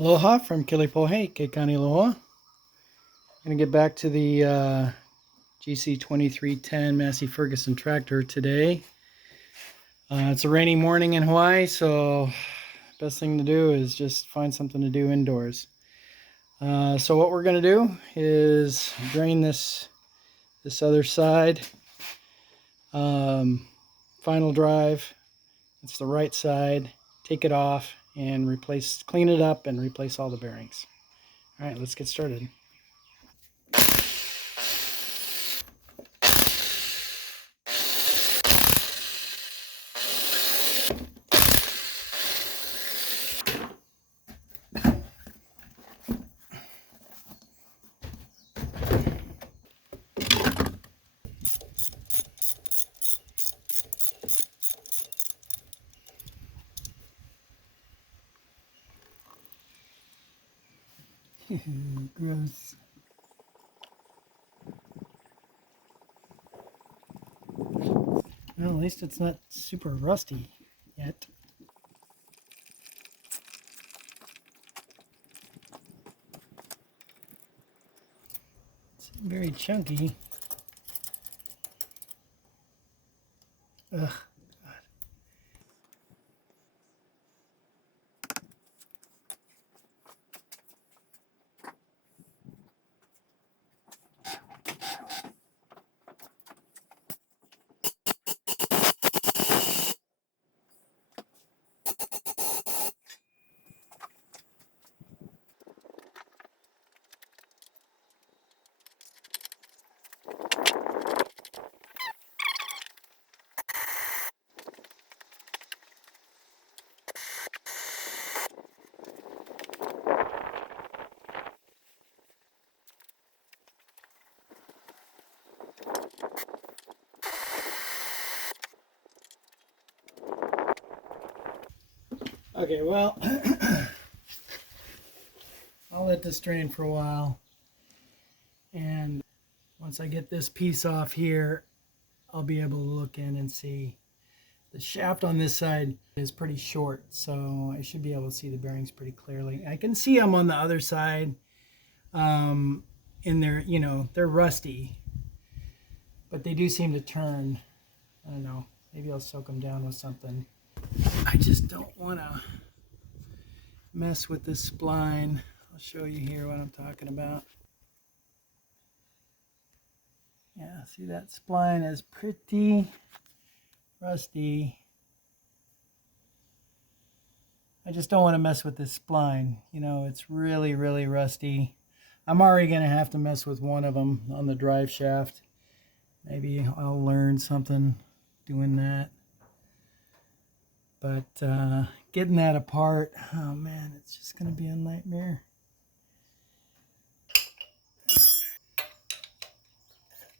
Aloha from Kilipohe, Keikani Aloha. Going to get back to the GC2310 Massey Ferguson tractor today. It's a rainy morning in Hawaii, so best thing to do is just find something to do indoors. So what we're going to do is drain this other side. Final drive, it's the right side. Take it off and clean it up and replace all the bearings. All right, let's get started. Gross. Well, at least it's not super rusty yet. It's very chunky. Ugh. Okay, well, I'll let this drain for a while, and once I get this piece off here, I'll be able to look in and see. The shaft on this side is pretty short, so I should be able to see the bearings pretty clearly. I can see them on the other side, and they're rusty, but they do seem to turn. I don't know, maybe I'll soak them down with something. I just don't want to mess with this spline. I'll show you here what I'm talking about. Yeah, see, that spline is pretty rusty. I just don't want to mess with this spline. You know, it's really, really rusty. I'm already going to have to mess with one of them on the drive shaft. Maybe I'll learn something doing that. But getting that apart, oh man, it's just going to be a nightmare.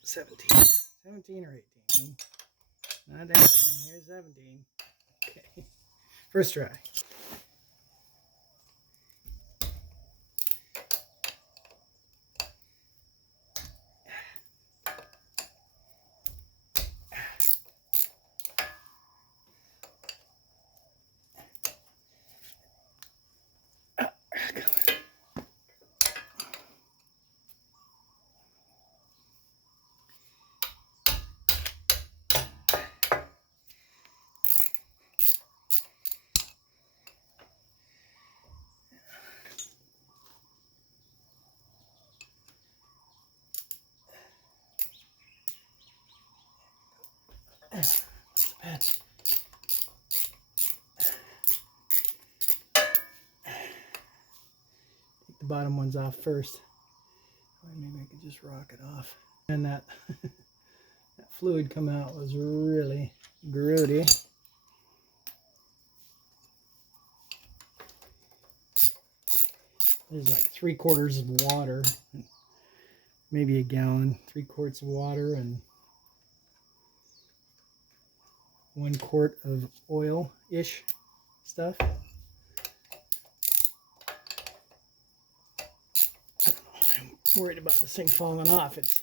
17 or 18. Not 18, here's 17. Okay, first try. That's bad. Take the bottom ones off first. Or maybe I could just rock it off. And that, that fluid come out was really grody. There's like 3/4 of water, maybe a gallon, 3 quarts of water, and 1 quart of oil-ish stuff. I don't know, I'm worried about this thing falling off. It's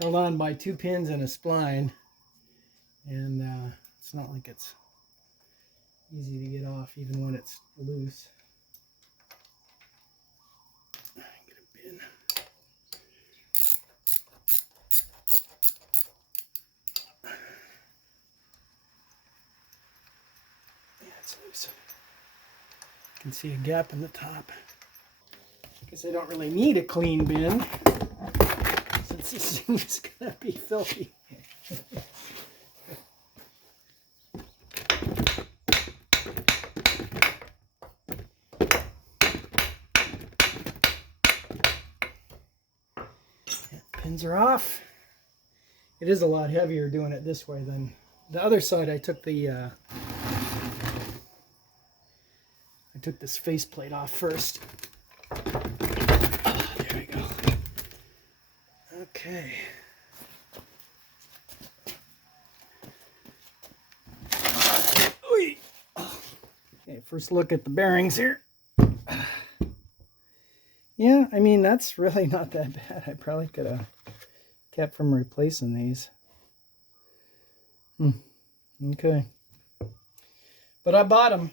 held on by 2 pins and a spline, and it's not like it's easy to get off even when it's loose. Oops. You can see a gap in the top. I guess I don't really need a clean bin since this thing is going to be filthy. Pins are off. It is a lot heavier doing it this way than the other side. I took this faceplate off first. Oh, there we go. Okay. Okay, first look at the bearings here. Yeah, I mean, that's really not that bad. I probably could have kept from replacing these. Okay. But I bought them,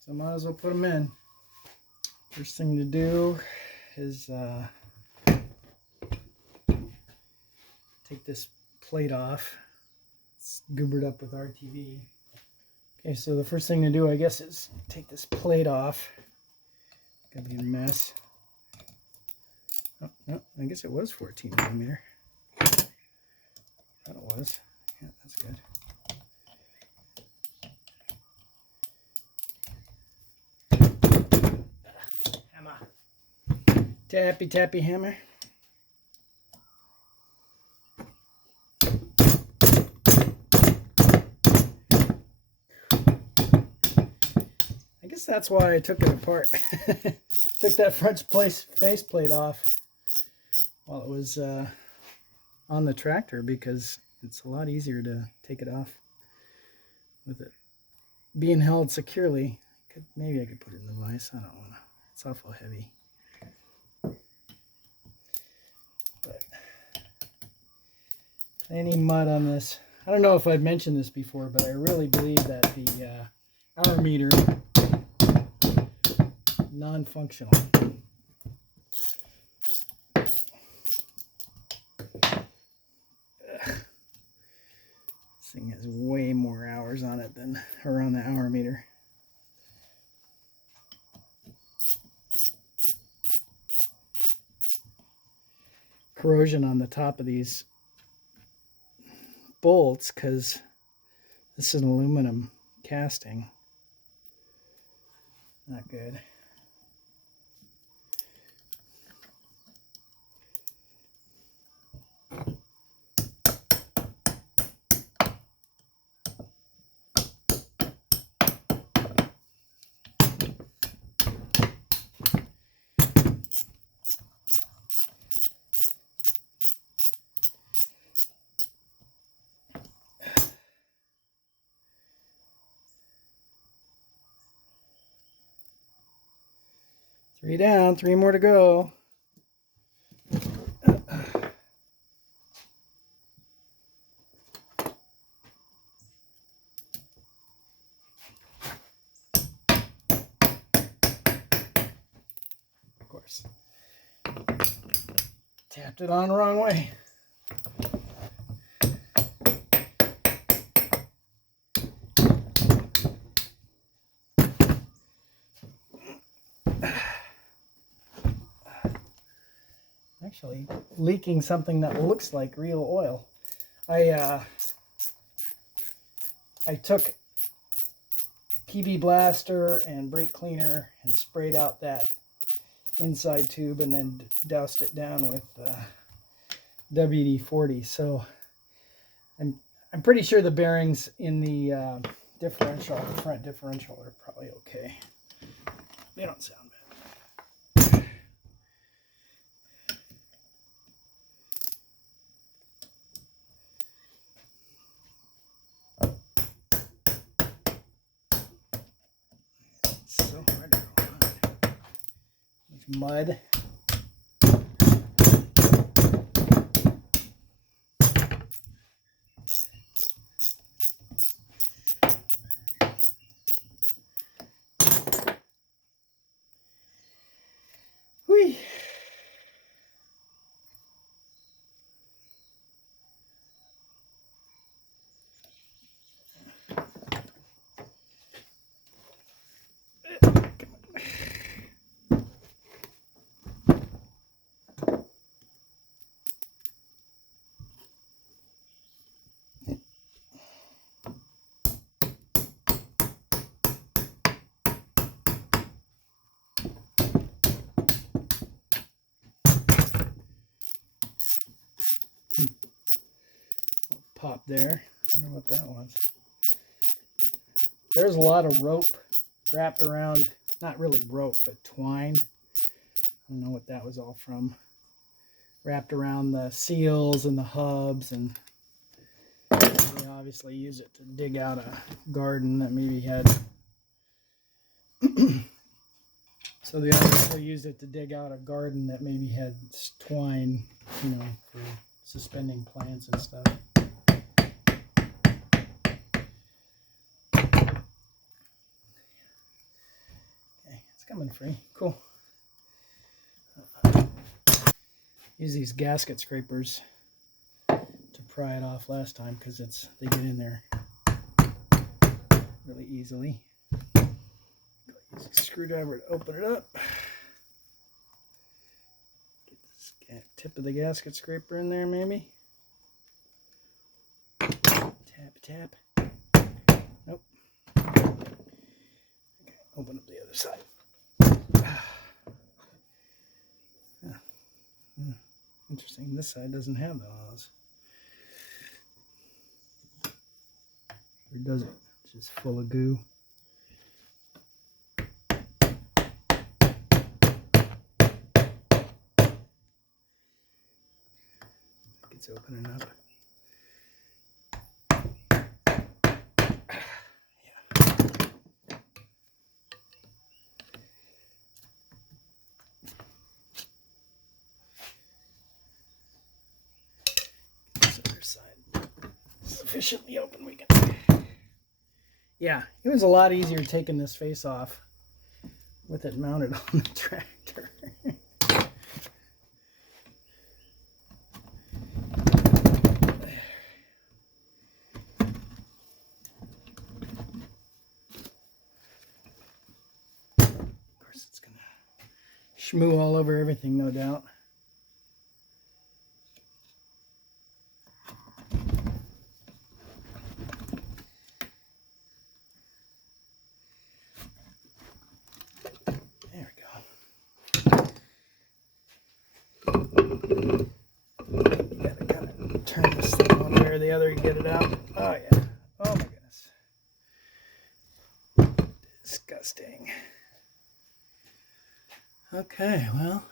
so might as well put them in. First thing to do is take this plate off. It's goobered up with RTV. Okay, so the first thing to do, I guess, is take this plate off. It's gonna be a mess. Oh, no, I guess it was 14 millimeter. That it was. Yeah, that's good. Hammer. Tappy, tappy hammer. I guess that's why I took it apart. Took that front faceplate off while it was on the tractor, because it's a lot easier to take it off with it being held securely. Maybe I could put it in the vise. I don't want to. It's awful heavy. But any mud on this. I don't know if I've mentioned this before, but I really believe that the hour meter non-functional. This thing has way more hours on it than around the hour meter. Corrosion on the top of these bolts because this is an aluminum casting. Not good. Three down, three more to go. Of course. Tapped it on the wrong way. Actually leaking something that looks like real oil. I took PB Blaster and brake cleaner and sprayed out that inside tube and then doused it down with WD-40. So I'm pretty sure the bearings in the differential, the front differential, are probably okay. They don't sound bad. So hard to go on. There's mud. Whee! popped there. I don't know what that was. There's a lot of rope wrapped around, not really rope, but twine. I don't know what that was all from. Wrapped around the seals and the hubs, and they obviously use it to dig out a garden that maybe had so they obviously used it to dig out a garden that maybe had twine, you know, for suspending plants and stuff. Okay, it's coming free. Cool. Use these gasket scrapers to pry it off last time because they get in there really easily. Use a screwdriver to open it up. Get this tip of the gasket scraper in there, maybe. Tap, tap. Nope. Okay, open up the other side. Interesting, this side doesn't have those. Or does it? It's just full of goo. It's opening up. This other side sufficiently open, we can. Yeah, it was a lot easier taking this face off with it mounted on the tractor. Of course, it's gonna shmoo all over everything, no doubt. Turn this thing one way or the other and get it out. Oh yeah. Oh my goodness. Disgusting. Okay, well.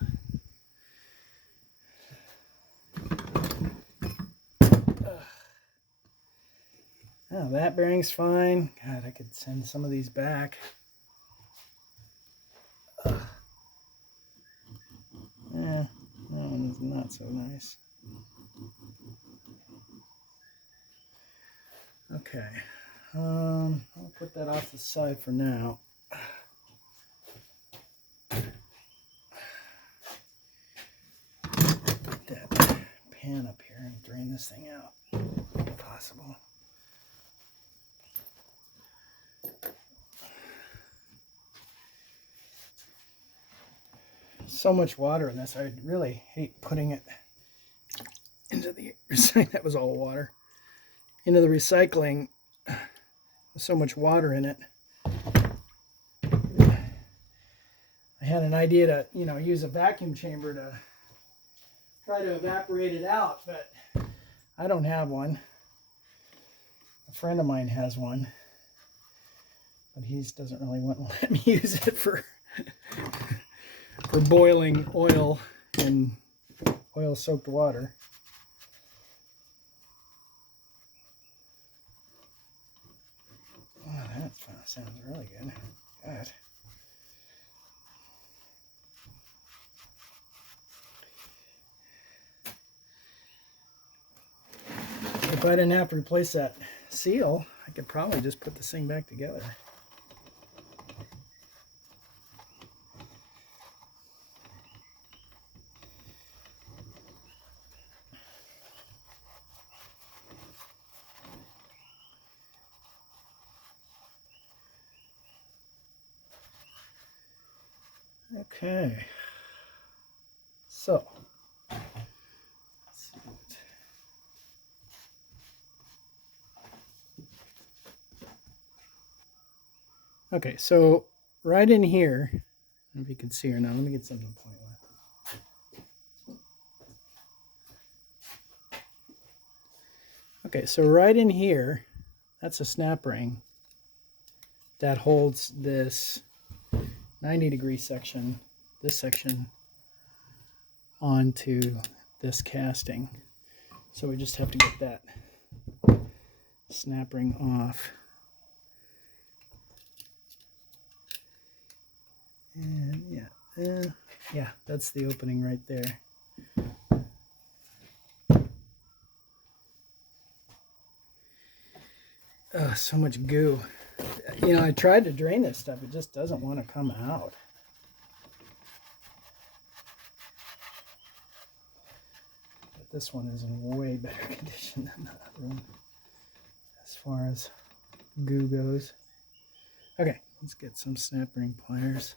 Oh, that bearing's fine. God, I could send some of these back. Yeah, that one is not so nice. Okay, I'll put that off the side for now. Put that pan up here and drain this thing out, if possible. So much water in this, I really hate putting it into the recycling. That was all water. Into the recycling. There's so much water in it. I had an idea to, use a vacuum chamber to try to evaporate it out, but I don't have one. A friend of mine has one, but he doesn't really want to let me use it for boiling oil in oil-soaked water. Oh, that sounds really good. God. If I didn't have to replace that seal, I could probably just put this thing back together. Okay, so let's see okay, so right in here, I don't know if you can see her now. Let me get something to point with. Okay, so right in here, that's a snap ring that holds this 90-degree section, this section, onto this casting. So we just have to get that snap ring off. And yeah, that's the opening right there. Oh, so much goo. You know, I tried to drain this stuff. It just doesn't want to come out. But this one is in way better condition than the other one as far as goo goes. Okay, let's get some snap ring pliers.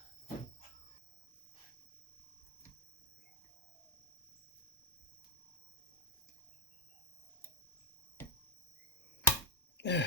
Ah.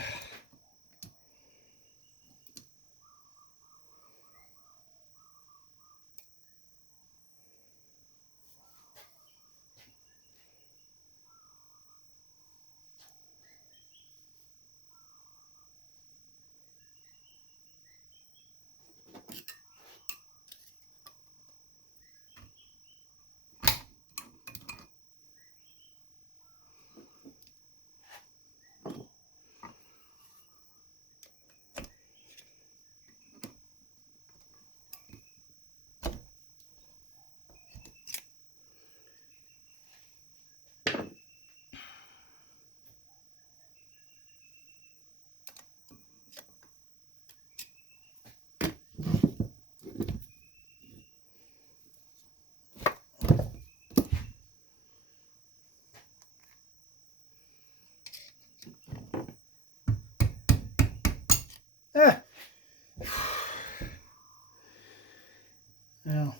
Now,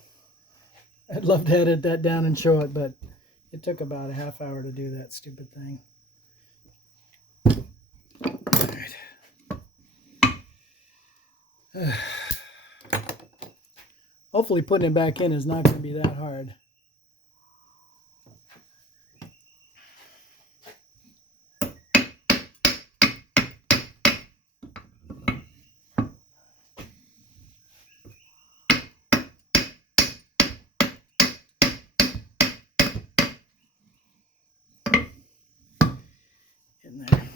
I'd love to edit that down and show it, but it took about a half hour to do that stupid thing. All right. Hopefully putting it back in is not going to be that hard. In there.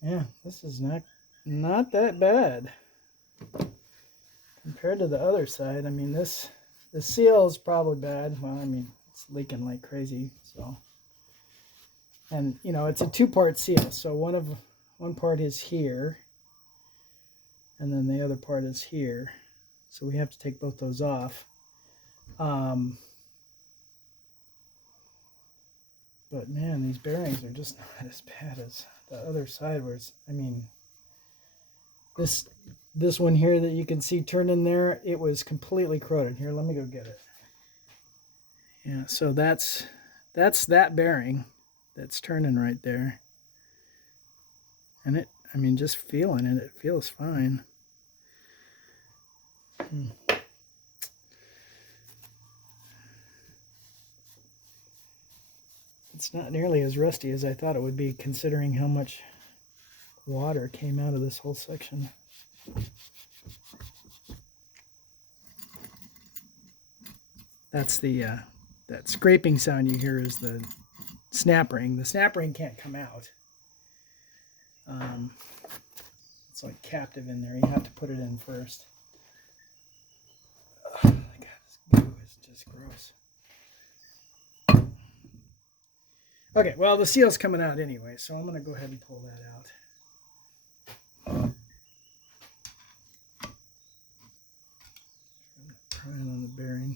Yeah, this is not that bad compared to the other side. I mean, the seal is probably bad. Well, I mean, it's leaking like crazy. So, and you know, it's a two-part seal. So one part is here, and then the other part is here. So we have to take both those off. But man, these bearings are just not as bad as the other side. Whereas, I mean, this one here that you can see turning there, it was completely corroded. Here, let me go get it. Yeah, so that's that bearing that's turning right there. And it, I mean, just feeling it, it feels fine. It's not nearly as rusty as I thought it would be, considering how much water came out of this whole section. That's the that scraping sound you hear is the snap ring. The snap ring can't come out. It's like captive in there. You have to put it in first. Oh, God, this glue is just gross. Okay, well, the seal's coming out anyway, so I'm going to go ahead and pull that out. Trying on the bearing.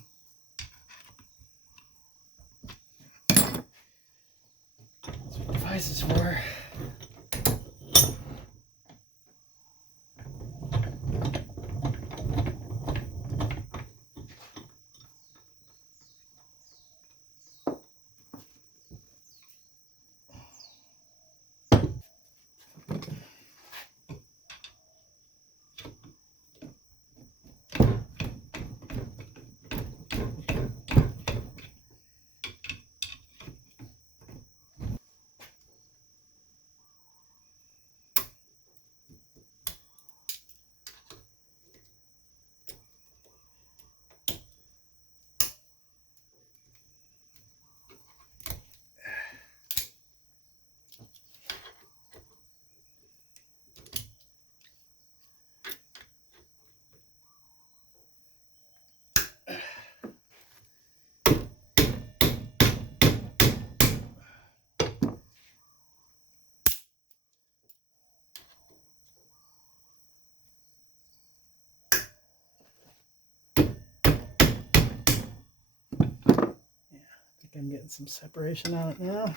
I'm getting some separation on it now.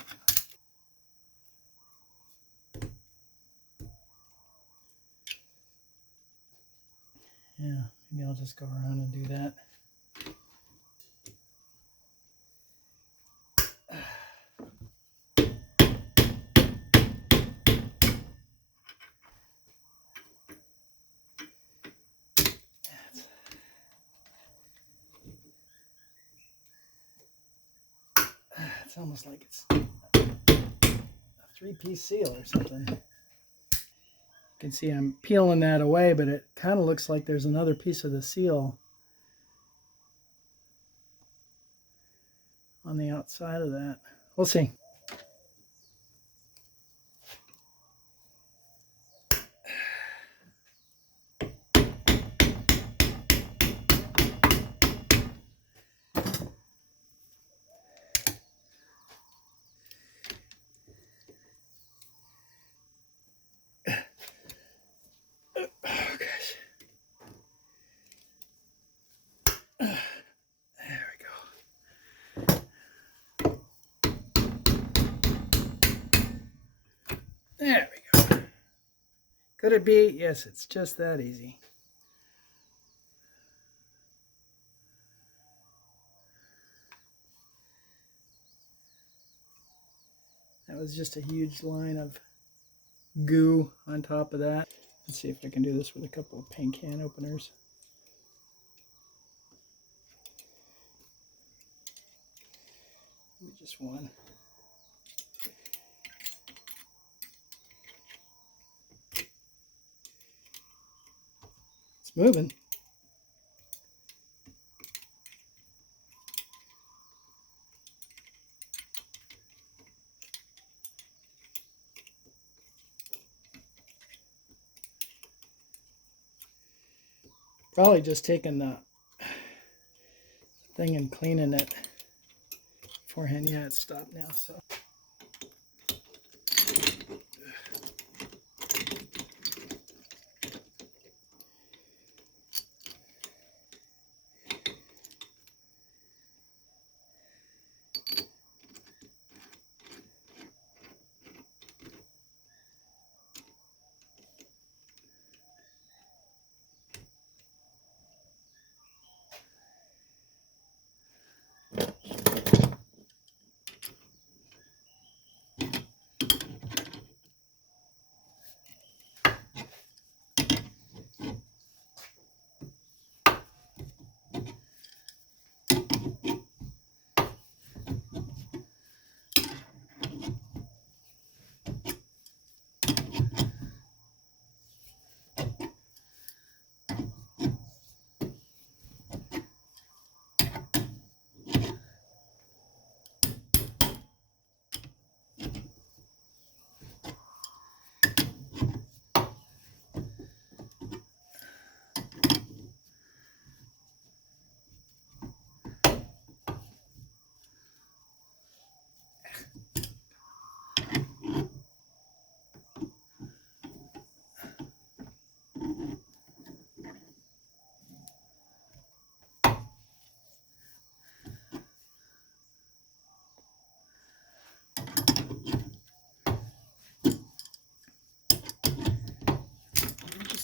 Yeah, maybe I'll just go around and do that. It's almost like it's a 3-piece seal or something. You can see I'm peeling that away, but it kind of looks like there's another piece of the seal on the outside of that. We'll see. Oh, gosh. There we go. There we go. Could it be? Yes, it's just that easy. That was just a huge line of goo on top of that. Let's see if I can do this with a couple of paint can openers. Maybe just one. It's moving. Probably just taking the thing and cleaning it beforehand. Yeah, it's stopped now. So.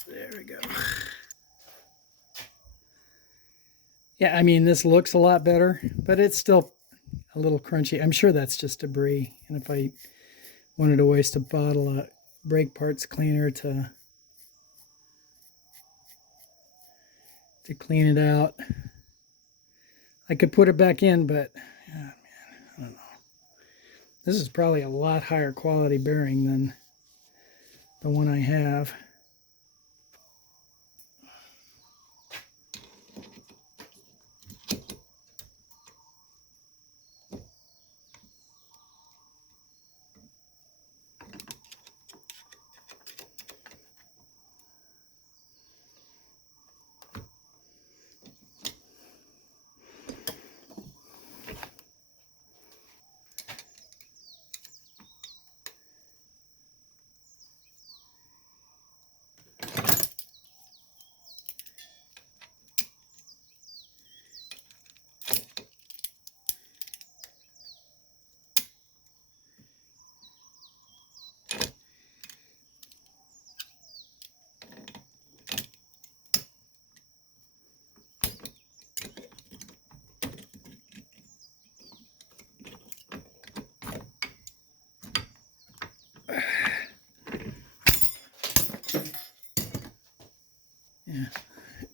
There we go. Yeah, I mean, this looks a lot better, but it's still a little crunchy. I'm sure that's just debris. And if I wanted to waste a bottle of brake parts cleaner to clean it out, I could put it back in, but oh man, I don't know. This is probably a lot higher quality bearing than the one I have.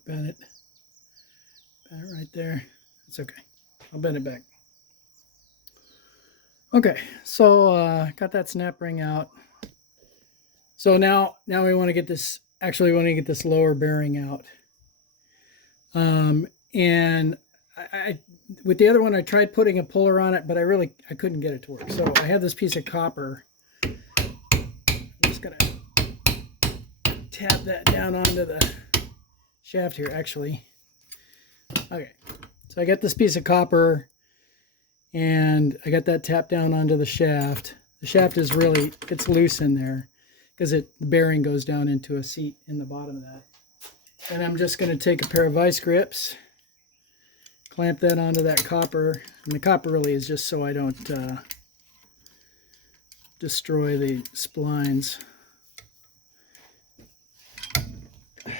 Bend it. Bend it right there. It's okay. I'll bend it back. Okay, so got that snap ring out. So now we want to get this, actually we want to get this lower bearing out. And I with the other one, I tried putting a puller on it, but I couldn't get it to work. So I have this piece of copper. I'm just gonna tap that down onto the shaft here, actually. Okay, so I got this piece of copper and I got that tapped down onto the shaft. The shaft is really, it's loose in there because the bearing goes down into a seat in the bottom of that. And I'm just going to take a pair of vice grips, clamp that onto that copper. And the copper really is just so I don't destroy the splines. Okay.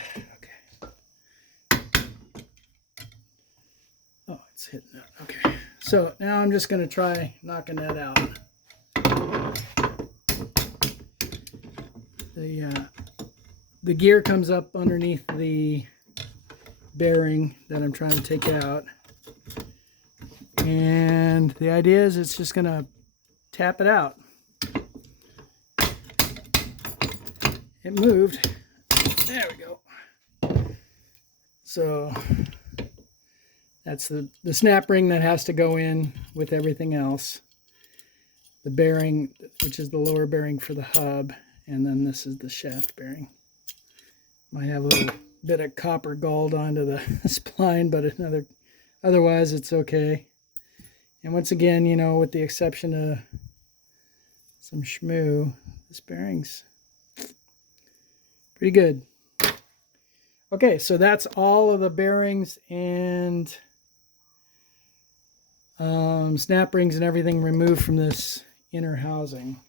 Oh, it's hitting that. Okay. So now I'm just going to try knocking that out. The gear comes up underneath the bearing that I'm trying to take out. And the idea is it's just going to tap it out. It moved. There we go. So that's the snap ring that has to go in with everything else. The bearing, which is the lower bearing for the hub, and then this is the shaft bearing. Might have a little bit of copper galled onto the spline, but otherwise it's okay. And once again, you know, with the exception of some shmoo, this bearing's pretty good. Okay, so that's all of the bearings and snap rings and everything removed from this inner housing.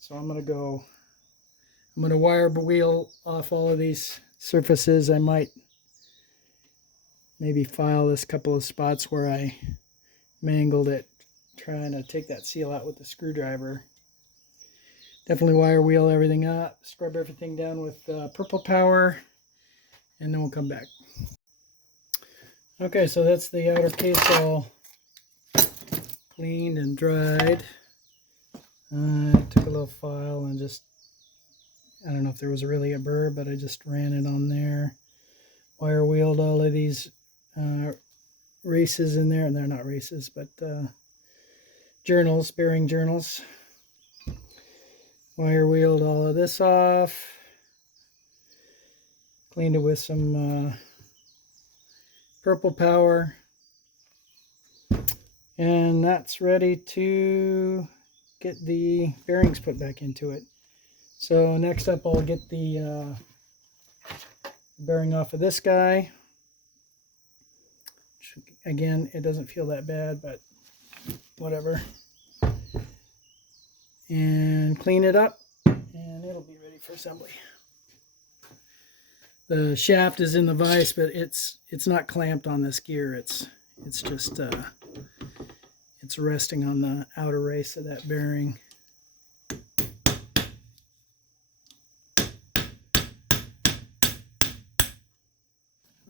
So I'm going to wire wheel off all of these surfaces. I might maybe file this couple of spots where I mangled it, trying to take that seal out with the screwdriver. Definitely wire wheel everything up, scrub everything down with purple power, and then we'll come back. Okay, so that's the outer case all cleaned and dried. I took a little file and just, I don't know if there was really a burr, but I just ran it on there. Wire wheeled all of these races in there, and they're not races, but journals, bearing journals. Wire wheeled all of this off. Cleaned it with some purple power. And that's ready to get the bearings put back into it. So next up I'll get the bearing off of this guy. Again, it doesn't feel that bad, but whatever. And clean it up, and it'll be ready for assembly. The shaft is in the vise, but it's not clamped on this gear. It's just it's resting on the outer race of that bearing.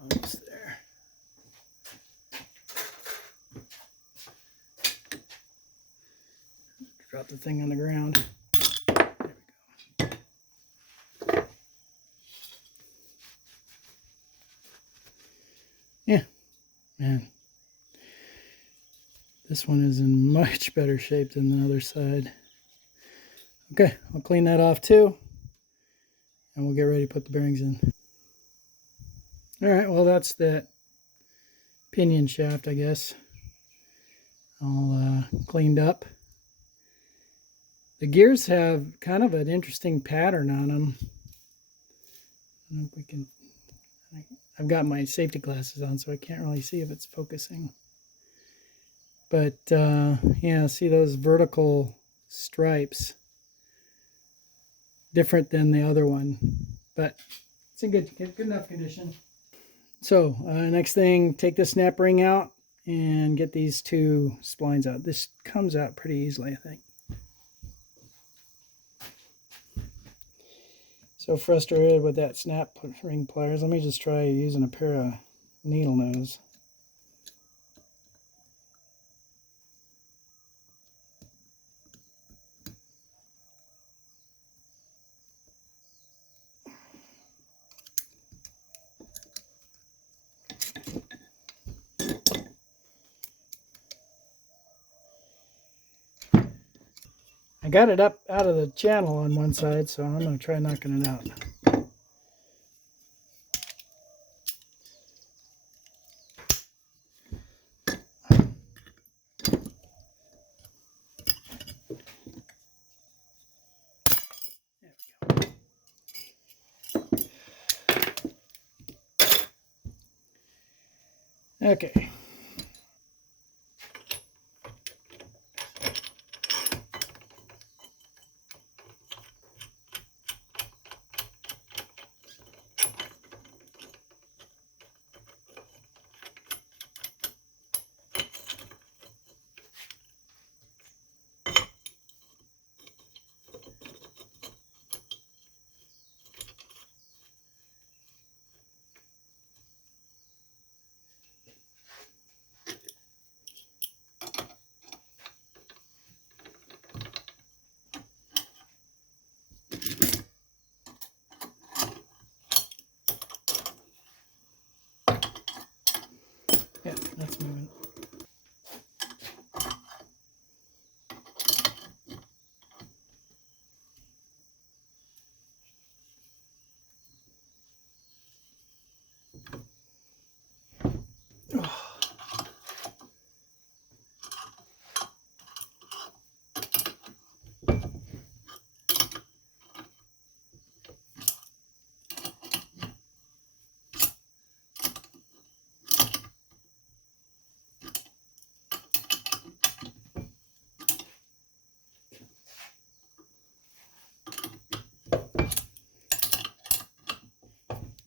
Almost there. Drop the thing on the ground. There we go. Yeah, man. This one is in much better shape than the other side. Okay, I'll clean that off too, and we'll get ready to put the bearings in. All right, well, that's that pinion shaft, I guess, all cleaned up. The gears have kind of an interesting pattern on them. I don't know if we can, I've got my safety glasses on, so I can't really see if it's focusing. But yeah, see those vertical stripes, different than the other one, but it's in good enough condition. So next thing, take the snap ring out and get these two splines out. This comes out pretty easily, I think. So frustrated with that snap ring pliers. Let me just try using a pair of needle nose. I got it up out of the channel on one side, so I'm going to try knocking it out. Okay. Yeah, that's moving. Oh.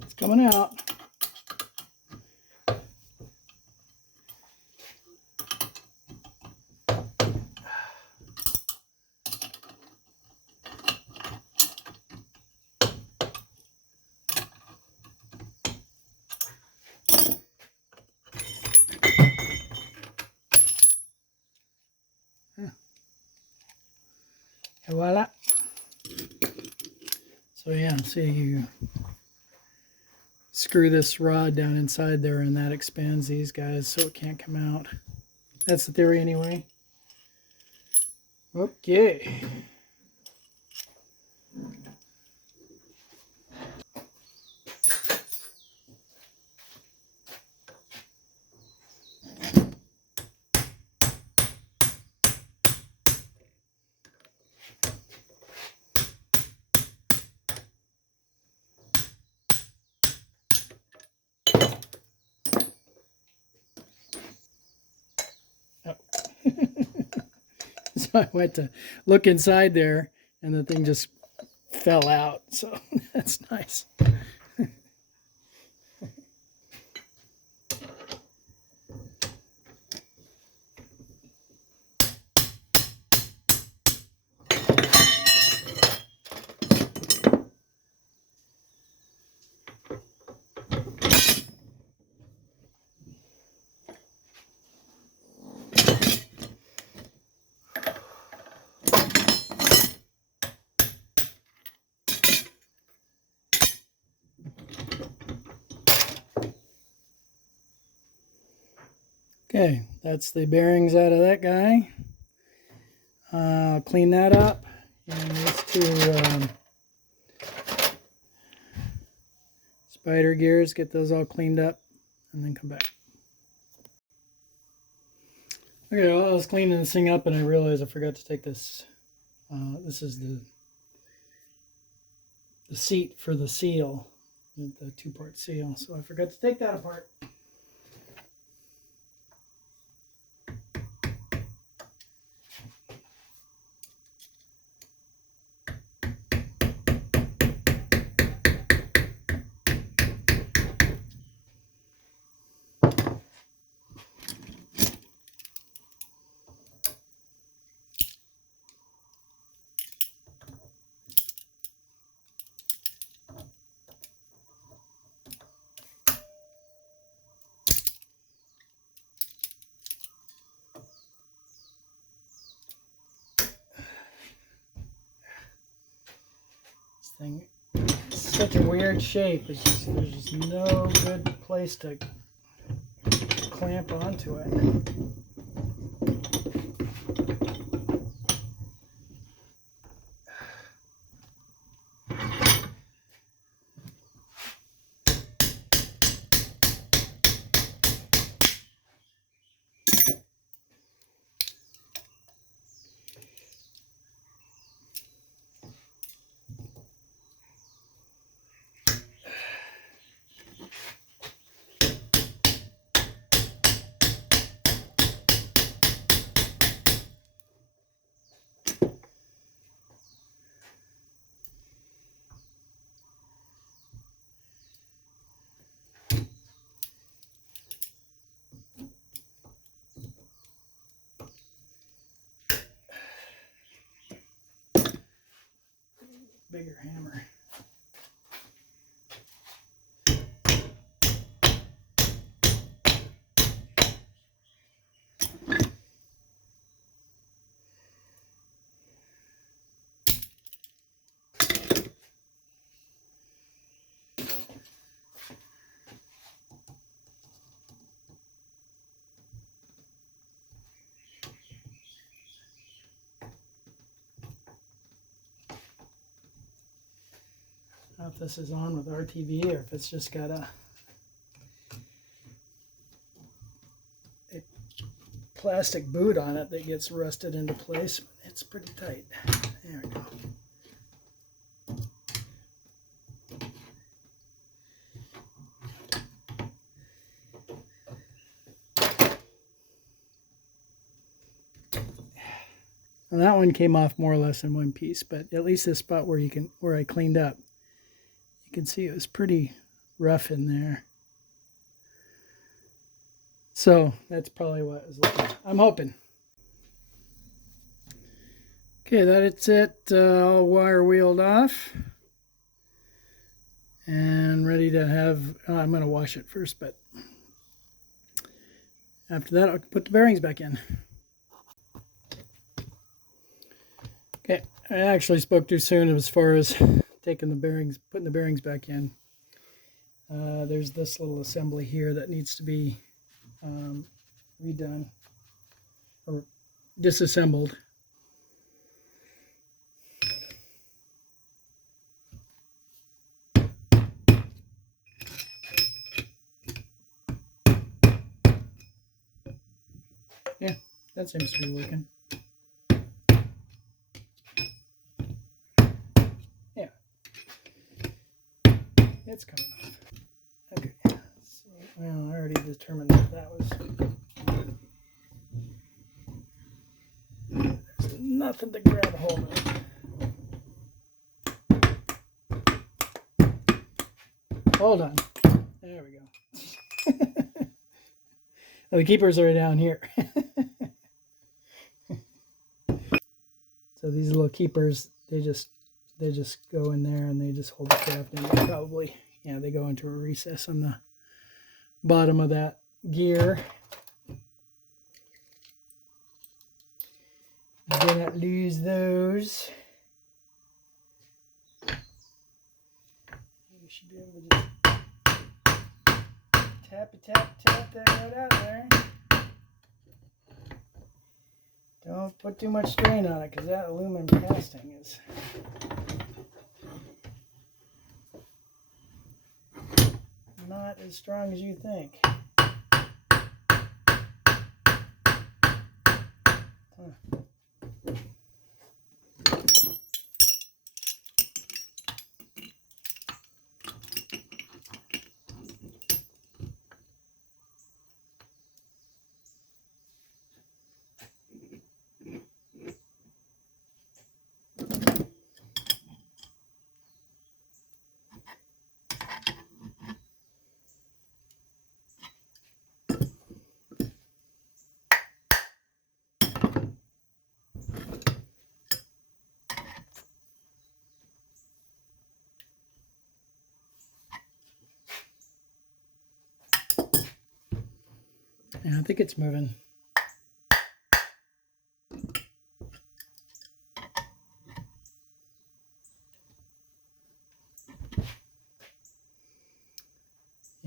It's coming out. And voila. So yeah, see, you screw this rod down inside there and that expands these guys so it can't come out. That's the theory anyway. Okay. Oh. So I went to look inside there and the thing just fell out. So that's nice. Okay, that's the bearings out of that guy. Clean that up. And these two spider gears, get those all cleaned up and then come back. Okay, well, I was cleaning this thing up and I realized I forgot to take this. This is the seat for the seal, the two-part seal. So I forgot to take that apart. thing. It's such a weird shape. It's just, there's just no good place to clamp onto it. Bigger hammer. I don't know if this is on with RTV or if it's just got a plastic boot on it that gets rusted into place. It's pretty tight. There we go. Well, that one came off more or less in one piece, but at least this spot where I cleaned up, you can see it was pretty rough in there. So that's probably what it was looking. I'm hoping. Okay, that's it. All wire wheeled off and ready to have. I'm going to wash it first, but after that, I'll put the bearings back in. Okay, I actually spoke too soon as far as taking the bearings, putting the bearings back in. There's this little assembly here that needs to be redone or disassembled. Yeah, that seems to be working. Yeah, it's coming off. Okay, let's see. Well, I already determined that that was. There's nothing to grab a hold of. Hold on. There we go. Oh, the keepers are down here. So these little keepers, they just go in there and they just hold the shaft in. Probably, yeah, they go into a recess on the bottom of that gear. Do not lose those. You should be able to just tap that right out there. Don't put too much strain on it because that aluminum casting is not as strong as you think. Huh. Yeah, I think it's moving.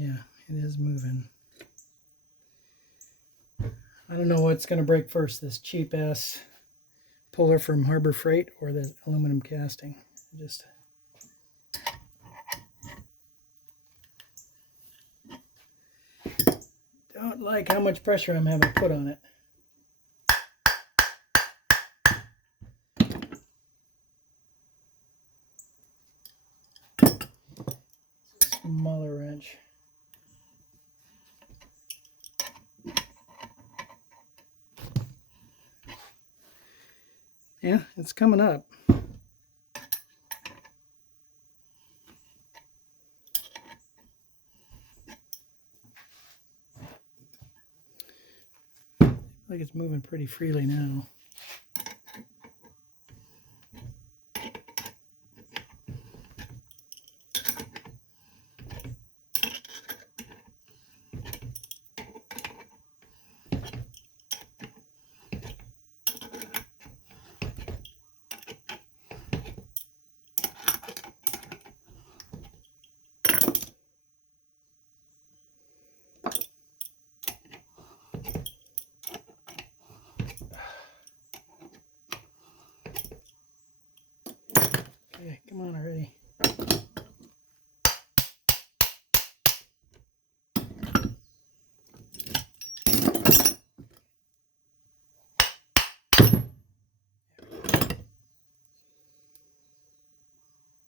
Yeah, it is moving. I don't know what's going to break first, this cheap ass puller from Harbor Freight or the aluminum casting. Just don't like how much pressure I'm having put on it. Smaller wrench. Yeah, it's coming up. Like it's moving pretty freely now. Okay, come on already.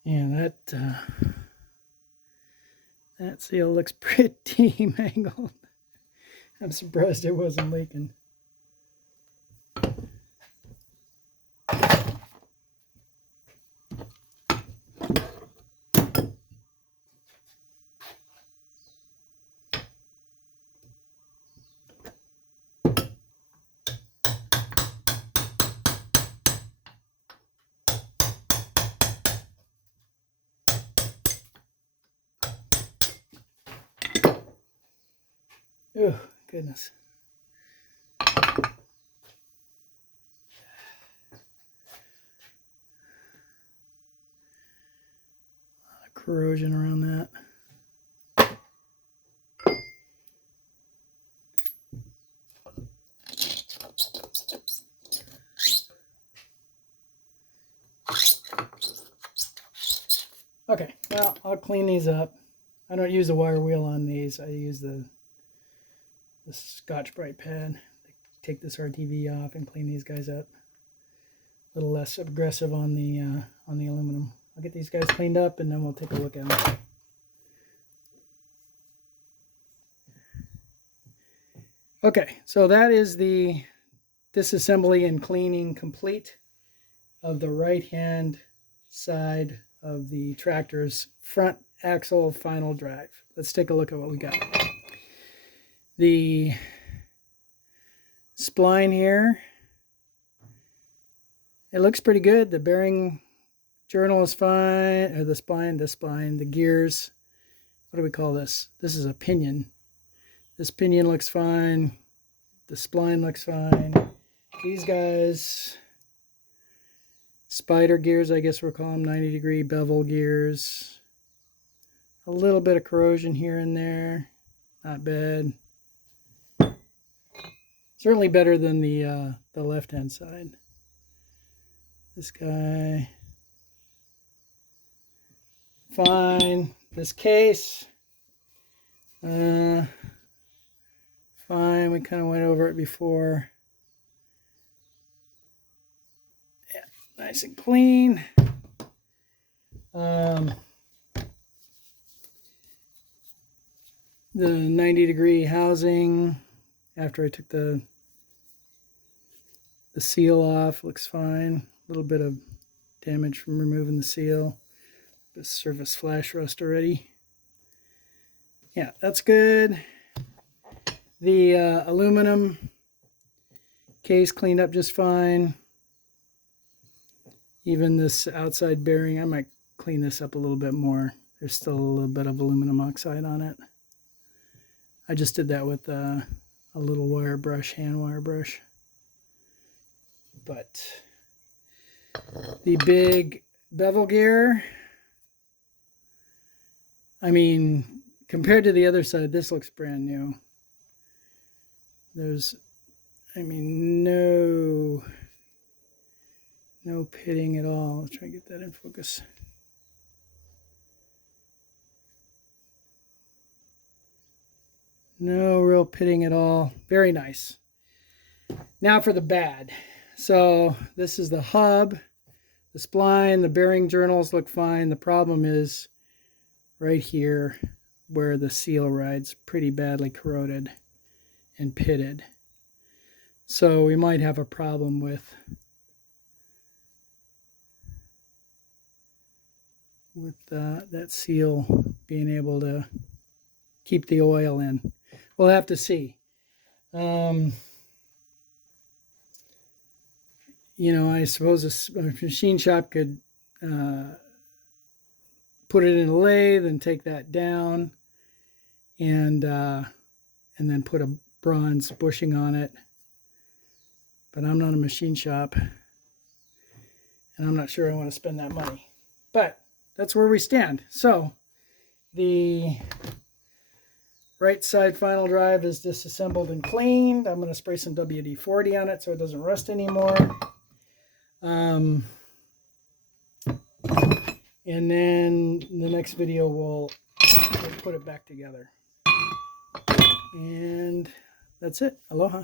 Yeah, that seal looks pretty mangled. I'm surprised it wasn't leaking. Oh, goodness. Corrosion around that. Okay, well, I'll clean these up. I don't use the wire wheel on these. I use the Scotch-Brite pad. Take this RTV off and clean these guys up. A little less aggressive on the aluminum. I'll get these guys cleaned up and then we'll take a look at them. Okay, so that is the disassembly and cleaning complete of the right-hand side of the tractor's front axle final drive. Let's take a look at what we got. The spline here, it looks pretty good. The bearing journal is fine, or the spline, the gears. What do we call this? This is a pinion. This pinion looks fine. The spline looks fine. These guys, spider gears, I guess we'll call them, 90-degree bevel gears. A little bit of corrosion here and there. Not bad. Certainly better than the left-hand side. This guy, fine. This case, fine. We kind of went over it before. Yeah, nice and clean. The 90-degree housing, after I took the seal off, looks fine. A little bit of damage from removing the seal. The surface flash rust already. Yeah, that's good. The aluminum case cleaned up just fine. Even this outside bearing, I might clean this up a little bit more. There's still a little bit of aluminum oxide on it. I just did that with a little wire brush, hand wire brush. But the big bevel gear, I mean, compared to the other side, this looks brand new. There's, I mean, no pitting at all. Let's try and get that in focus. No real pitting at all. Very nice. Now for the bad. So this is the hub, the spline, the bearing journals look fine. The problem is right here where the seal rides pretty badly corroded and pitted. So we might have a problem with that seal being able to keep the oil in. We'll have to see. You know, I suppose a machine shop could put it in a lathe and take that down and then put a bronze bushing on it. But I'm not a machine shop, and I'm not sure I want to spend that money. But that's where we stand. So the right side final drive is disassembled and cleaned. I'm going to spray some WD-40 on it so it doesn't rust anymore. And then the next video we'll put it back together. And that's it. Aloha.